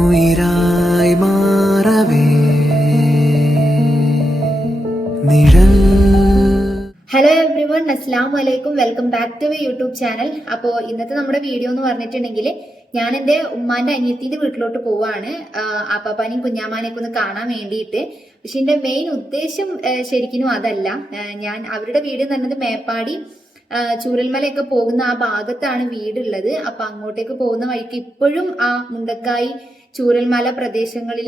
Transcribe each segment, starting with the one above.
ഉയിരായി മാറവേ നിഴൽ. Hello every one, അസ്സാം വലൈക്കും. Welcome back to YouTube channel. അപ്പോൾ ഇന്നത്തെ നമ്മുടെ വീഡിയോ എന്ന് പറഞ്ഞിട്ടുണ്ടെങ്കിൽ ഞാൻ എൻ്റെ ഉമ്മാന്റെ അനിയത്തിന്റെ വീട്ടിലോട്ട് പോവാണ്. ആപ്പാപ്പാനെയും കുഞ്ഞാമാനെയൊക്കെ ഒന്ന് കാണാൻ വേണ്ടിയിട്ട്. പക്ഷെ എൻ്റെ മെയിൻ ഉദ്ദേശം ശരിക്കും അതല്ല. ഞാൻ അവരുടെ വീട് എന്ന് പറഞ്ഞത് മേപ്പാടി ചൂരൽമലയൊക്കെ പോകുന്ന ആ ഭാഗത്താണ് വീടുള്ളത്. അപ്പൊ അങ്ങോട്ടേക്ക് പോകുന്ന വഴിക്ക് ഇപ്പോഴും ആ മുണ്ടക്കായി ചൂരൽമല പ്രദേശങ്ങളിൽ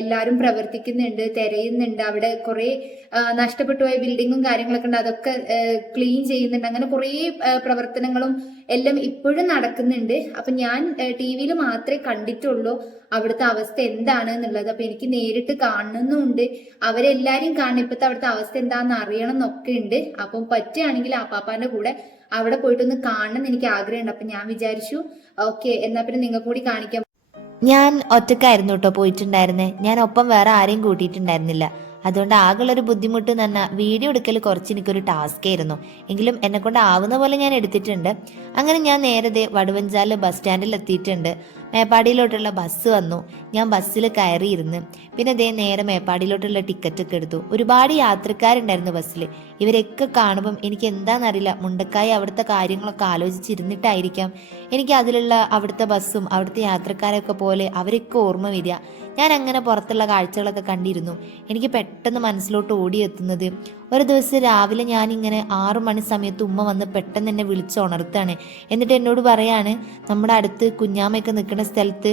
എല്ലാവരും പ്രവർത്തിക്കുന്നുണ്ട്, തിരയുന്നുണ്ട്. അവിടെ കുറെ നഷ്ടപ്പെട്ടു പോയ ബിൽഡിങ്ങും കാര്യങ്ങളൊക്കെ ഉണ്ട്, അതൊക്കെ ക്ലീൻ ചെയ്യുന്നുണ്ട്. അങ്ങനെ കുറേ പ്രവർത്തനങ്ങളും എല്ലാം ഇപ്പോഴും നടക്കുന്നുണ്ട്. അപ്പൊ ഞാൻ ടി വിയിൽ മാത്രമേ കണ്ടിട്ടുള്ളൂ അവിടുത്തെ അവസ്ഥ എന്താണ് എന്നുള്ളത്. അപ്പൊ എനിക്ക് നേരിട്ട് കാണുന്നുമുണ്ട്, അവരെല്ലാരും കാണും. ഇപ്പോഴത്തെ അവിടുത്തെ അവസ്ഥ എന്താണെന്ന് അറിയണം എന്നൊക്കെ ഉണ്ട്. അപ്പം പറ്റുകയാണെങ്കിൽ ആപ്പാപ്പാന്റെ കൂടെ അവിടെ പോയിട്ടൊന്ന് കാണണം എന്ന് എനിക്ക് ആഗ്രഹമുണ്ട്. അപ്പൊ ഞാൻ വിചാരിച്ചു ഓക്കെ എന്നാ പിന്നെ നിങ്ങൾക്ക് കൂടി കാണിക്കാം. ഞാൻ ഒറ്റക്കായിരുന്നു കേട്ടോ പോയിട്ടുണ്ടായിരുന്നേ. ഞാൻ ഒപ്പം വേറെ ആരെയും കൂട്ടിയിട്ടുണ്ടായിരുന്നില്ല. അതുകൊണ്ട് ആകെയുള്ളൊരു ബുദ്ധിമുട്ട് എന്ന് പറഞ്ഞാൽ വീഡിയോ എടുക്കൽ കുറച്ച് എനിക്കൊരു ടാസ്ക് ആയിരുന്നു. എങ്കിലും എന്നെ കൊണ്ട് ആവുന്ന പോലെ ഞാൻ എടുത്തിട്ടുണ്ട്. അങ്ങനെ ഞാൻ നേരത്തെ വടുവഞ്ചാല് ബസ് സ്റ്റാൻഡിൽ എത്തിയിട്ടുണ്ട്. മേപ്പാടിയിലോട്ടുള്ള ബസ് വന്നു. ഞാൻ ബസ്സിൽ കയറിയിരുന്ന് പിന്നെ നേരെ മേപ്പാടിയിലോട്ടുള്ള ടിക്കറ്റ് ഒക്കെ എടുത്തു. ഒരുപാട് യാത്രക്കാരുണ്ടായിരുന്നു ബസ്സിൽ. ഇവരൊക്കെ കാണുമ്പം എനിക്ക് എന്താണെന്നറിയില്ല, മുണ്ടക്കായി അവിടുത്തെ കാര്യങ്ങളൊക്കെ ആലോചിച്ചിരുന്നിട്ടായിരിക്കാം എനിക്ക് അതിലുള്ള അവിടുത്തെ ബസ്സും അവിടുത്തെ യാത്രക്കാരൊക്കെ പോലെ അവരൊക്കെ ഓർമ്മ വരിക. ഞാൻ അങ്ങനെ പുറത്തുള്ള കാഴ്ചകളൊക്കെ കണ്ടിരുന്നു. എനിക്ക് പെട്ടെന്ന് മനസ്സിലോട്ട് ഓടിയെത്തുന്നത് ഒരു ദിവസം രാവിലെ ഞാനിങ്ങനെ 6 മണി സമയത്ത് ഉമ്മ വന്ന് പെട്ടെന്ന് എന്നെ വിളിച്ചുണർത്താണ്. എന്നിട്ട് എന്നോട് പറയാണ്, നമ്മുടെ അടുത്ത് കുഞ്ഞാമ്മയൊക്കെ നിൽക്കുന്ന സ്ഥലത്ത്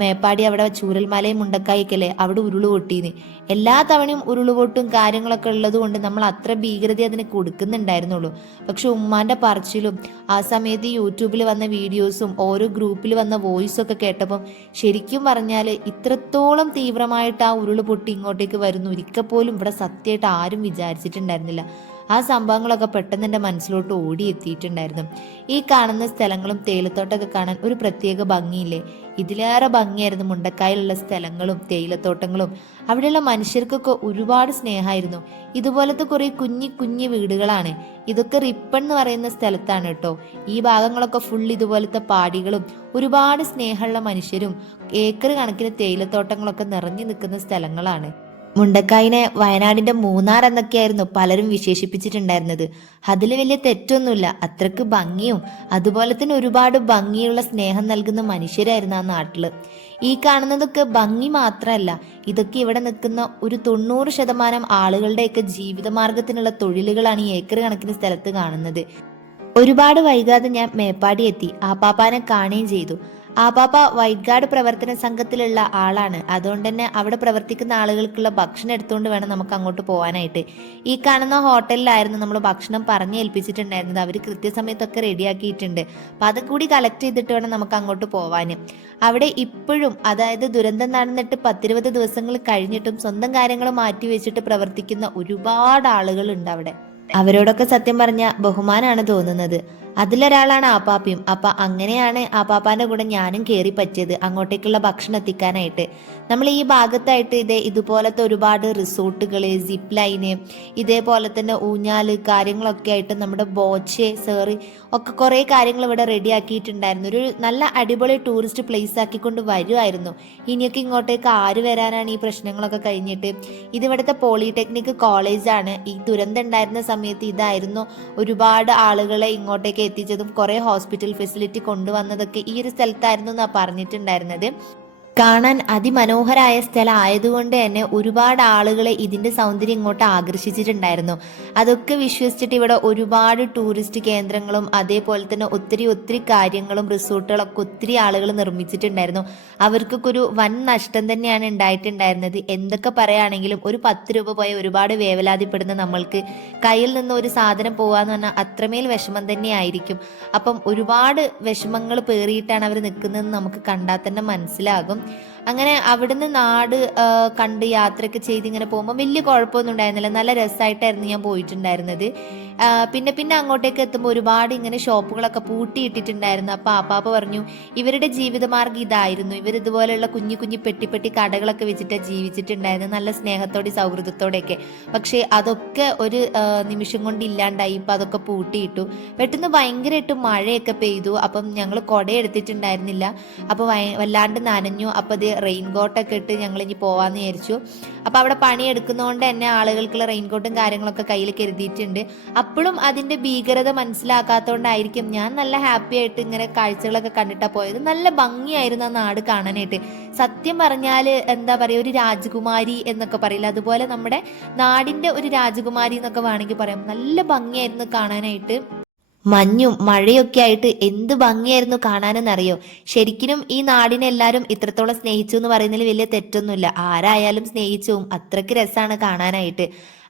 മേപ്പാടി അവിടെ ചൂരൽമലയും മുണ്ടക്കായൊക്കെ അല്ലേ, അവിടെ ഉരുള് പൊട്ടീന്ന്. എല്ലാ തവണയും ഉരുളുപൊട്ടും കാര്യങ്ങളൊക്കെ ഉള്ളത് കൊണ്ട് നമ്മൾ അത്ര ഭീകരത അതിന് കൊടുക്കുന്നുണ്ടായിരുന്നുള്ളൂ. പക്ഷെ ഉമ്മാന്റെ പറച്ചിലും ആ സമയത്ത് യൂട്യൂബിൽ വന്ന വീഡിയോസും ഓരോ ഗ്രൂപ്പിൽ വന്ന വോയിസും ഒക്കെ കേട്ടപ്പം ശരിക്കും പറഞ്ഞാൽ ഇത്രത്തോളം തീവ്രമായിട്ട് ആ ഉരുള് പൊട്ടി ഇങ്ങോട്ടേക്ക് വരുന്നു ഒരിക്കൽ പോലും ഇവിടെ സത്യമായിട്ട് ആരും വിചാരിച്ചിട്ടുണ്ടായിരുന്നില്ല. ആ സംഭവങ്ങളൊക്കെ പെട്ടെന്ന് എൻ്റെ മനസ്സിലോട്ട് ഓടിയെത്തിയിട്ടുണ്ടായിരുന്നു. ഈ കാണുന്ന സ്ഥലങ്ങളും തേയിലത്തോട്ടമൊക്കെ കാണാൻ ഒരു പ്രത്യേക ഭംഗിയില്ലേ? ഇതിലേറെ ഭംഗിയായിരുന്നു മുണ്ടക്കായിലുള്ള സ്ഥലങ്ങളും തേയിലത്തോട്ടങ്ങളും. അവിടെയുള്ള മനുഷ്യർക്കൊക്കെ ഒരുപാട് സ്നേഹമായിരുന്നു. ഇതുപോലത്തെ കുറെ കുഞ്ഞി കുഞ്ഞി വീടുകളാണ്. ഇതൊക്കെ റിപ്പൺ എന്ന് പറയുന്ന സ്ഥലത്താണ് കേട്ടോ. ഈ ഭാഗങ്ങളൊക്കെ ഫുൾ ഇതുപോലത്തെ പാടികളും ഒരുപാട് സ്നേഹമുള്ള മനുഷ്യരും ഏക്കർ കണക്കിന് തേയിലത്തോട്ടങ്ങളൊക്കെ നിറഞ്ഞു നിൽക്കുന്ന സ്ഥലങ്ങളാണ്. മുണ്ടക്കായിനെ വയനാടിന്റെ മൂന്നാർ എന്നൊക്കെയായിരുന്നു പലരും വിശേഷിപ്പിച്ചിട്ടുണ്ടായിരുന്നത്. അതിൽ വലിയ തെറ്റൊന്നുമില്ല. അത്രക്ക് ഭംഗിയും അതുപോലെ തന്നെ ഒരുപാട് ഭംഗിയുള്ള സ്നേഹം നൽകുന്ന മനുഷ്യരായിരുന്നു ആ നാട്ടില്. ഈ കാണുന്നതൊക്കെ ഭംഗി മാത്രമല്ല, ഇതൊക്കെ ഇവിടെ നിൽക്കുന്ന ഒരു 90% ആളുകളുടെയൊക്കെ ജീവിതമാർഗത്തിനുള്ള തൊഴിലുകളാണ് ഈ ഏക്കർ കണക്കിന് സ്ഥലത്ത് കാണുന്നത്. ഒരുപാട് വൈകാതെ ഞാൻ മേപ്പാടി എത്തി. ആപ്പാപ്പാനെ കാണുകയും ചെയ്തു. ആപ്പാപ്പ വൈറ്റ് ഗാർഡ് പ്രവർത്തന സംഘത്തിലുള്ള ആളാണ്. അതുകൊണ്ട് തന്നെ അവിടെ പ്രവർത്തിക്കുന്ന ആളുകൾക്കുള്ള ഭക്ഷണം എടുത്തുകൊണ്ട് വേണം നമുക്ക് അങ്ങോട്ട് പോകാനായിട്ട്. ഈ കാണുന്ന ഹോട്ടലിലായിരുന്നു നമ്മൾ ഭക്ഷണം പറഞ്ഞു ഏൽപ്പിച്ചിട്ടുണ്ടായിരുന്നത്. അവർ കൃത്യസമയത്തൊക്കെ റെഡിയാക്കിയിട്ടുണ്ട്. അപ്പം അത് കൂടി കളക്ട് ചെയ്തിട്ട് വേണം നമുക്ക് അങ്ങോട്ട് പോകാൻ. അവിടെ ഇപ്പോഴും, അതായത് ദുരന്തം നടന്നിട്ട് 10-20 ദിവസങ്ങൾ കഴിഞ്ഞിട്ടും സ്വന്തം കാര്യങ്ങൾ മാറ്റി വെച്ചിട്ട് പ്രവർത്തിക്കുന്ന ഒരുപാട് ആളുകളുണ്ട് അവിടെ. അവരോടൊക്കെ സത്യം പറഞ്ഞ ബഹുമാനാണ് തോന്നുന്നത്. അതിലൊരാളാണ് ആപ്പാപ്പയും. അപ്പൊ അങ്ങനെയാണ് ആപ്പാപ്പാന്റെ കൂടെ ഞാനും കയറി പറ്റിയത് അങ്ങോട്ടേക്കുള്ള ഭക്ഷണം എത്തിക്കാനായിട്ട്. നമ്മൾ ഈ ഭാഗത്തായിട്ട് ഇതുപോലത്തെ ഒരുപാട് റിസോർട്ടുകള്, സിപ്പ് ലൈന്, ഇതേപോലെ തന്നെ ഊഞ്ഞാല് കാര്യങ്ങളൊക്കെ ആയിട്ട് നമ്മുടെ ബോച്ചെ സേറി ഒക്കെ കുറെ കാര്യങ്ങൾ ഇവിടെ റെഡി ആക്കിയിട്ടുണ്ടായിരുന്നു. ഒരു നല്ല അടിപൊളി ടൂറിസ്റ്റ് പ്ലേസ് ആക്കിക്കൊണ്ട് വരുമായിരുന്നു. ഇനിയൊക്കെ ഇങ്ങോട്ടേക്ക് ആര് വരാനാണ് ഈ പ്രശ്നങ്ങളൊക്കെ കഴിഞ്ഞിട്ട്? ഇതിവിടുത്തെ പോളിടെക്നിക് കോളേജാണ്. ഈ ദുരന്തം ഉണ്ടായിരുന്ന സമയത്ത് ഇതായിരുന്നു ഒരുപാട് ആളുകളെ ഇങ്ങോട്ടേക്ക് എത്തിച്ചതും കുറെ ഹോസ്പിറ്റൽ ഫെസിലിറ്റി കൊണ്ടുവന്നതൊക്കെ ഈ ഒരു സ്ഥലത്തായിരുന്നു എന്നാ പറഞ്ഞിട്ടുണ്ടായിരുന്നത്. കാണാൻ അതിമനോഹരായ സ്ഥലം ആയതുകൊണ്ട് തന്നെ ഒരുപാട് ആളുകളെ ഇതിന്റെ സൗന്ദര്യം ഇങ്ങോട്ട് ആകർഷിച്ചിട്ടുണ്ടായിരുന്നു. അതൊക്കെ വിശ്വസിച്ചിട്ട് ഇവിടെ ഒരുപാട് ടൂറിസ്റ്റ് കേന്ദ്രങ്ങളും അതേപോലെ തന്നെ ഒത്തിരി കാര്യങ്ങളും റിസോർട്ടുകളൊക്കെ ഒത്തിരി ആളുകൾ നിർമ്മിച്ചിട്ടുണ്ടായിരുന്നു. അവർക്കൊക്കെ ഒരു വൻ നഷ്ടം തന്നെയാണ് ഉണ്ടായിട്ടുണ്ടായിരുന്നത്. എന്തൊക്കെ പറയുകയാണെങ്കിലും ഒരു 10 രൂപ പോയ ഒരുപാട് വേവലാതിപ്പെടുന്ന നമ്മൾക്ക് കയ്യിൽ നിന്ന് ഒരു സാധനം പോവാന്ന് പറഞ്ഞാൽ അത്രമേൽ വിഷമം തന്നെയായിരിക്കും. അപ്പം ഒരുപാട് വിഷമങ്ങൾ പേറിയിട്ടാണ് അവർ നിൽക്കുന്നതെന്ന് നമുക്ക് കണ്ടാൽ തന്നെ മനസ്സിലാകും. അങ്ങനെ അവിടുന്ന് നാട് കണ്ട് യാത്രയൊക്കെ ചെയ്ത് ഇങ്ങനെ പോകുമ്പോൾ വലിയ കുഴപ്പമൊന്നും ഉണ്ടായിരുന്നില്ല. നല്ല രസമായിട്ടായിരുന്നു ഞാൻ പോയിട്ടുണ്ടായിരുന്നത്. പിന്നെ അങ്ങോട്ടേക്ക് എത്തുമ്പോൾ ഒരുപാട് ഇങ്ങനെ ഷോപ്പുകളൊക്കെ പൂട്ടിയിട്ടിട്ടുണ്ടായിരുന്നു. അപ്പോൾ ആപ്പാപ്പ പറഞ്ഞു ഇവരുടെ ജീവിതമാർഗ്ഗം ഇതായിരുന്നു, ഇവർ ഇതുപോലെയുള്ള കുഞ്ഞു കുഞ്ഞു പെട്ടി കടകളൊക്കെ വെച്ചിട്ടാണ് ജീവിച്ചിട്ടുണ്ടായിരുന്നത്, നല്ല സ്നേഹത്തോടെ സൗഹൃദത്തോടെയൊക്കെ. പക്ഷേ അതൊക്കെ ഒരു നിമിഷം കൊണ്ട് ഇല്ലാണ്ടായി. ഇപ്പം അതൊക്കെ പൂട്ടിയിട്ടു. പെട്ടെന്ന് ഭയങ്കരമായിട്ട് മഴയൊക്കെ പെയ്തു. അപ്പം ഞങ്ങൾ കുട എടുത്തിട്ടുണ്ടായിരുന്നില്ല. അപ്പോൾ വല്ലാണ്ട് നനഞ്ഞു. അപ്പോൾ അത് റെയിൻകോട്ടൊക്കെ ഇട്ട് ഞങ്ങൾ ഇനി പോവാന്ന് വിചാരിച്ചു. അപ്പോൾ അവിടെ പണിയെടുക്കുന്നതുകൊണ്ട് തന്നെ ആളുകൾക്കുള്ള റെയിൻകോട്ടും കാര്യങ്ങളൊക്കെ കയ്യിൽ കരുതിയിട്ടുണ്ട്. അപ്പോഴും അതിൻ്റെ ഭീകരത മനസ്സിലാക്കാത്തതുകൊണ്ടായിരിക്കും ഞാൻ നല്ല ഹാപ്പി ആയിട്ട് ഇങ്ങനെ കാഴ്ചകളൊക്കെ കണ്ടിട്ടാണ് പോയത്. നല്ല ഭംഗിയായിരുന്നു ആ നാട് കാണാനായിട്ട്. സത്യം പറഞ്ഞാൽ എന്താ പറയുക, ഒരു രാജകുമാരി എന്നൊക്കെ പറയില്ല, അതുപോലെ നമ്മുടെ നാടിൻ്റെ ഒരു രാജകുമാരി എന്നൊക്കെ വേണമെങ്കിൽ പറയാം. നല്ല ഭംഗിയായിരുന്നു കാണാനായിട്ട്. മഞ്ഞും മഴയൊക്കെ ആയിട്ട് എന്ത് ഭംഗിയായിരുന്നു കാണാനെന്നറിയോ. ശരിക്കും ഈ നാടിനെ എല്ലാവരും ഇത്രത്തോളം സ്നേഹിച്ചു എന്ന് പറയുന്നതിൽ വലിയ തെറ്റൊന്നുമില്ല. ആരായാലും സ്നേഹിച്ചു, അത്രയ്ക്ക് രസമാണ് കാണാനായിട്ട്.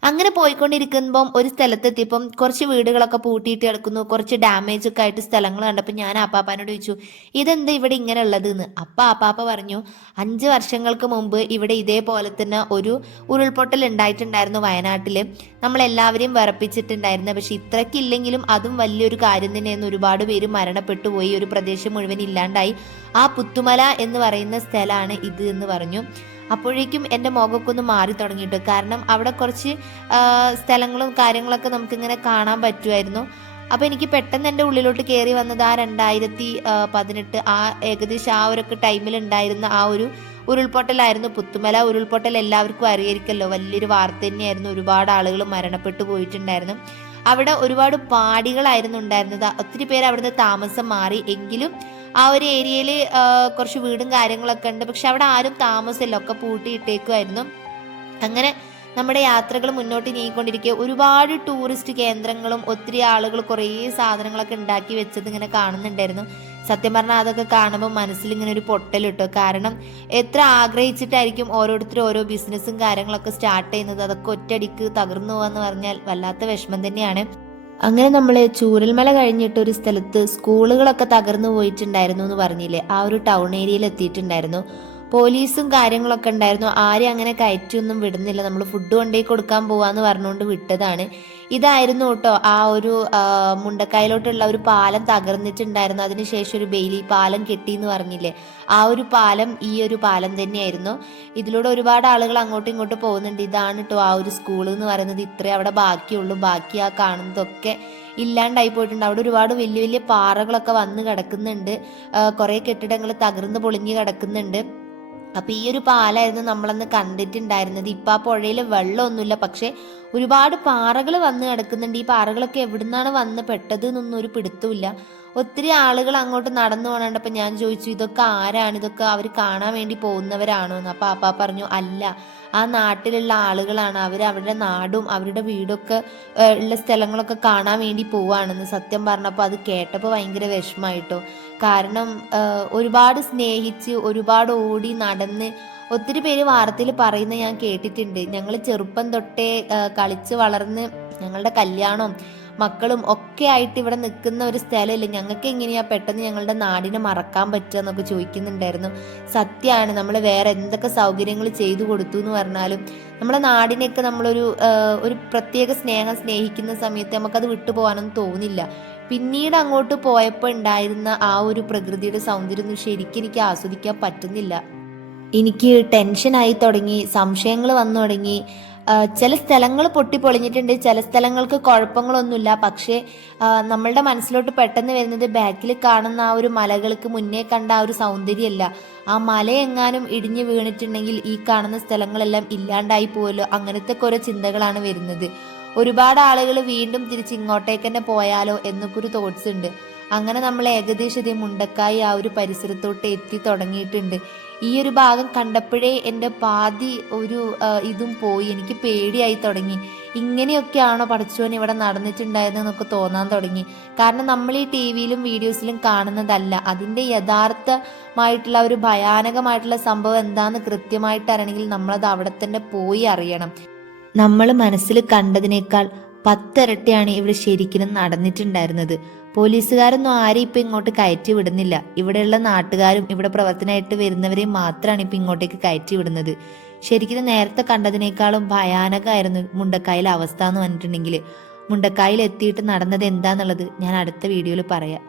അങ്ങനെ പോയിക്കൊണ്ടിരിക്കുമ്പം ഒരു സ്ഥലത്തെത്തിയപ്പം കുറച്ച് വീടുകളൊക്കെ പൂട്ടിയിട്ട് കിടക്കുന്നു, കുറച്ച് ഡാമേജ് ഒക്കെ ആയിട്ട് സ്ഥലങ്ങൾ കണ്ടപ്പോൾ ഞാൻ ആപ്പാപ്പാനോട് ചോദിച്ചു ഇതെന്താ ഇവിടെ ഇങ്ങനെ ഉള്ളത് എന്ന്. അപ്പം ആപ്പാപ്പ പറഞ്ഞു 5 വർഷങ്ങൾക്ക് മുമ്പ് ഇവിടെ ഇതേപോലെ തന്നെ ഒരു ഉരുൾപൊട്ടൽ ഉണ്ടായിട്ടുണ്ടായിരുന്നു വയനാട്ടിൽ. നമ്മളെല്ലാവരെയും വിറപ്പിച്ചിട്ടുണ്ടായിരുന്നു. പക്ഷെ ഇത്രയ്ക്കില്ലെങ്കിലും അതും വലിയൊരു കാര്യം തന്നെയായിരുന്നു. ഒരുപാട് പേര് മരണപ്പെട്ടു പോയി, ഒരു പ്രദേശം മുഴുവൻ ഇല്ലാണ്ടായി. ആ പുത്തുമല എന്ന് പറയുന്ന സ്ഥലമാണ് ഇത് എന്ന് പറഞ്ഞു. അപ്പോഴേക്കും എൻ്റെ മുഖമൊക്കെ ഒന്ന് മാറി തുടങ്ങിയിട്ട്, കാരണം അവിടെ കുറച്ച് സ്ഥലങ്ങളും കാര്യങ്ങളൊക്കെ നമുക്കിങ്ങനെ കാണാൻ പറ്റുമായിരുന്നു. അപ്പോൾ എനിക്ക് പെട്ടെന്ന് എൻ്റെ ഉള്ളിലോട്ട് കയറി വന്നത് ആ 2018 ആ ഏകദേശം ആ ഒരു ടൈമിൽ ഉണ്ടായിരുന്ന ആ ഒരു ഉരുൾപൊട്ടലായിരുന്നു. പുത്തുമല ഉരുൾപൊട്ടൽ എല്ലാവർക്കും അറിയായിരിക്കല്ലോ, വലിയൊരു വാർത്ത തന്നെയായിരുന്നു. ഒരുപാട് ആളുകൾ മരണപ്പെട്ടു പോയിട്ടുണ്ടായിരുന്നു. അവിടെ ഒരുപാട് പാടികളായിരുന്നു ഉണ്ടായിരുന്നത്. ഒത്തിരി പേര് അവിടുന്ന് താമസം മാറി. എങ്കിലും ആ ഒരു ഏരിയയിൽ കുറച്ച് വീടും കാര്യങ്ങളൊക്കെ ഉണ്ട്. പക്ഷെ അവിടെ ആരും താമസമില്ല, ഒക്കെ പൂട്ടിയിട്ടേക്കുമായിരുന്നു. അങ്ങനെ നമ്മുടെ യാത്രകൾ മുന്നോട്ട് നീങ്ങിക്കൊണ്ടിരിക്കുക. ഒരുപാട് ടൂറിസ്റ്റ് കേന്ദ്രങ്ങളും ഒത്തിരി ആളുകൾ കുറേ സാധനങ്ങളൊക്കെ ഉണ്ടാക്കി വെച്ചത് ഇങ്ങനെ കാണുന്നുണ്ടായിരുന്നു. സത്യം പറഞ്ഞാൽ അതൊക്കെ കാണുമ്പോൾ മനസ്സിൽ ഇങ്ങനെ ഒരു പൊട്ടലിട്ടോ. കാരണം എത്ര ആഗ്രഹിച്ചിട്ടായിരിക്കും ഓരോരുത്തരും ഓരോ ബിസിനസ്സും കാര്യങ്ങളൊക്കെ സ്റ്റാർട്ട് ചെയ്യുന്നത്. അതൊക്കെ ഒറ്റയടിക്ക് തകർന്നു പോവാന്ന് പറഞ്ഞാൽ വല്ലാത്ത വിഷമം തന്നെയാണ്. അങ്ങനെ നമ്മൾ ചൂരൽമല കഴിഞ്ഞിട്ട് ഒരു സ്ഥലത്ത് സ്കൂളുകളൊക്കെ തകർന്നു പോയിട്ടുണ്ടായിരുന്നു എന്ന് പറഞ്ഞില്ലേ, ആ ഒരു ടൗൺ ഏരിയയിൽ എത്തിയിട്ടുണ്ടായിരുന്നു. പോലീസും കാര്യങ്ങളൊക്കെ ഉണ്ടായിരുന്നു. ആരും അങ്ങനെ കയറ്റിയൊന്നും വിടുന്നില്ല. നമ്മൾ ഫുഡ് കൊണ്ടുപോയി കൊടുക്കാൻ പോവാന്ന് പറഞ്ഞുകൊണ്ട് വിട്ടതാണ്. ഇതായിരുന്നു കേട്ടോ ആ ഒരു മുണ്ടക്കായലോട്ടുള്ള ഒരു പാലം തകർന്നിട്ടുണ്ടായിരുന്നു. അതിനുശേഷം ഒരു ബെയിലി പാലം കെട്ടിയെന്ന് പറഞ്ഞില്ലേ, ആ ഒരു പാലം ഈ ഒരു പാലം തന്നെയായിരുന്നു. ഇതിലൂടെ ഒരുപാട് ആളുകൾ അങ്ങോട്ടും ഇങ്ങോട്ടും പോകുന്നുണ്ട്. ഇതാണ് കേട്ടോ ആ ഒരു സ്കൂൾ എന്ന് പറയുന്നത്. ഇത്രേ അവിടെ ബാക്കിയുള്ളൂ. ബാക്കി ആ കാണുന്നതൊക്കെ ഇല്ലാണ്ടായി പോയിട്ടുണ്ട്. അവിടെ ഒരുപാട് വലിയ വലിയ പാറകളൊക്കെ വന്ന് കിടക്കുന്നുണ്ട്. കുറേ കെട്ടിടങ്ങൾ തകർന്ന് പൊളിഞ്ഞ് കിടക്കുന്നുണ്ട്. അപ്പോൾ ഈ ഒരു പാലായിരുന്നു നമ്മളന്ന് കണ്ടിട്ടുണ്ടായിരുന്നത്. ഇപ്പം ആ പുഴയിൽ വെള്ളമൊന്നുമില്ല, പക്ഷെ ഒരുപാട് പാറകൾ വന്ന് കിടക്കുന്നുണ്ട്. ഈ പാറകളൊക്കെ എവിടുന്നാണ് വന്ന് പെട്ടത് എന്നൊന്നും ഒരു പിടുത്തമില്ല. ഒത്തിരി ആളുകൾ അങ്ങോട്ട് നടന്നു പോകണുണ്ടപ്പോൾ ഞാൻ ചോദിച്ചു ഇതൊക്കെ ആരാണ്, ഇതൊക്കെ അവർ കാണാൻ വേണ്ടി പോകുന്നവരാണോ എന്ന്. അപ്പോൾ അപ്പാ പറഞ്ഞു അല്ല, ആ നാട്ടിലുള്ള ആളുകളാണ്. അവരുടെ നാടും അവരുടെ വീടൊക്കെ ഉള്ള സ്ഥലങ്ങളൊക്കെ കാണാൻ വേണ്ടി പോവുകയാണെന്ന്. സത്യം പറഞ്ഞപ്പോൾ അത് കേട്ടപ്പോൾ ഭയങ്കര വിഷമമായിട്ടോ. കാരണം ഒരുപാട് സ്നേഹിച്ച് ഒരുപാട് ഓടി നടന്ന് ഒത്തിരി പേര് വാർത്തയിൽ പറയുന്നത് ഞാൻ കേട്ടിട്ടുണ്ട്. ഞങ്ങൾ ചെറുപ്പം തൊട്ടേ കളിച്ച് വളർന്ന് ഞങ്ങളുടെ കല്യാണവും മക്കളും ഒക്കെ ആയിട്ട് ഇവിടെ നിൽക്കുന്ന ഒരു സ്ഥലമില്ല, ഞങ്ങൾക്ക് എങ്ങനെയാ പെട്ടെന്ന് ഞങ്ങളുടെ നാടിനെ മറക്കാൻ പറ്റുക എന്നൊക്കെ ചോദിക്കുന്നുണ്ടായിരുന്നു. സത്യമാണ്, നമ്മൾ വേറെ എന്തൊക്കെ സൗകര്യങ്ങൾ ചെയ്തു കൊടുത്തു എന്ന് പറഞ്ഞാലും നമ്മളെ നാടിനെയൊക്കെ ഒരു പ്രത്യേക സ്നേഹിക്കുന്ന സമയത്ത് നമുക്കത് വിട്ടുപോകാനൊന്നും തോന്നില്ല. പിന്നീട് അങ്ങോട്ട് പോയപ്പോൾ ഉണ്ടായിരുന്ന ആ ഒരു പ്രകൃതിയുടെ സൗന്ദര്യം ശരിക്കും എനിക്ക് ആസ്വദിക്കാൻ പറ്റുന്നില്ല. എനിക്ക് ടെൻഷനായി തുടങ്ങി, സംശയങ്ങൾ വന്നു തുടങ്ങി. ചില സ്ഥലങ്ങൾ പൊട്ടിപ്പൊളിഞ്ഞിട്ടുണ്ട്, ചില സ്ഥലങ്ങൾക്ക് കുഴപ്പങ്ങളൊന്നുമില്ല. പക്ഷേ നമ്മളുടെ മനസ്സിലോട്ട് പെട്ടെന്ന് വരുന്നത് ബാക്കിൽ കാണുന്ന ആ ഒരു മലകൾക്ക് മുന്നേ കണ്ട ആ ഒരു സൗന്ദര്യമല്ല. ആ മലയെങ്ങാനും ഇടിഞ്ഞു വീണിട്ടുണ്ടെങ്കിൽ ഈ കാണുന്ന സ്ഥലങ്ങളെല്ലാം ഇല്ലാണ്ടായി പോവല്ലോ, അങ്ങനത്തെ ഓരോ ചിന്തകളാണ് വരുന്നത്. ഒരുപാട് ആളുകൾ വീണ്ടും തിരിച്ച് ഇങ്ങോട്ടേക്ക് തന്നെ പോയാലോ എന്നൊക്കെ ഒരു തോട്ട്സ് ഉണ്ട്. അങ്ങനെ നമ്മൾ ഏകദേശം മുണ്ടക്കായി ആ ഒരു പരിസരത്തോട്ട് എത്തി തുടങ്ങിയിട്ടുണ്ട്. ഈ ഒരു ഭാഗം കണ്ടപ്പോഴേ എൻ്റെ പാതി ഒരു ഇതും പോയി. എനിക്ക് പേടിയായി തുടങ്ങി. ഇങ്ങനെയൊക്കെയാണോ പടച്ചോൻ ഇവിടെ നടന്നിട്ടുണ്ടായിരുന്നതെന്നൊക്കെ തോന്നാൻ തുടങ്ങി. കാരണം നമ്മൾ ഈ ടി വിയിലും വീഡിയോസിലും കാണുന്നതല്ല, അതിൻ്റെ യഥാർത്ഥമായിട്ടുള്ള ഒരു ഭയാനകമായിട്ടുള്ള സംഭവം എന്താണെന്ന് കൃത്യമായിട്ട് അറിയണമെങ്കിൽ നമ്മളത് അവിടെ തന്നെ പോയി അറിയണം. നമ്മൾ മനസ്സിൽ കണ്ടതിനേക്കാൾ 10 ഇരട്ടിയാണ് ഇവിടെ ശരിക്കും നടന്നിട്ടുണ്ടായിരുന്നത്. പോലീസുകാരൊന്നും ആരെയും ഇപ്പൊ ഇങ്ങോട്ട് കയറ്റി വിടുന്നില്ല. ഇവിടെയുള്ള നാട്ടുകാരും ഇവിടെ പ്രവർത്തനമായിട്ട് വരുന്നവരെയും മാത്രമാണ് ഇപ്പൊ ഇങ്ങോട്ടേക്ക് കയറ്റി വിടുന്നത്. ശരിക്കും നേരത്തെ കണ്ടതിനേക്കാളും ഭയാനകമായിരുന്നു മുണ്ടക്കായിലെ അവസ്ഥ എന്ന് പറഞ്ഞിട്ടുണ്ടെങ്കിൽ. മുണ്ടക്കായിൽ എത്തിയിട്ട് നടന്നത് എന്താന്നുള്ളത് ഞാൻ അടുത്ത വീഡിയോയിൽ പറയാം.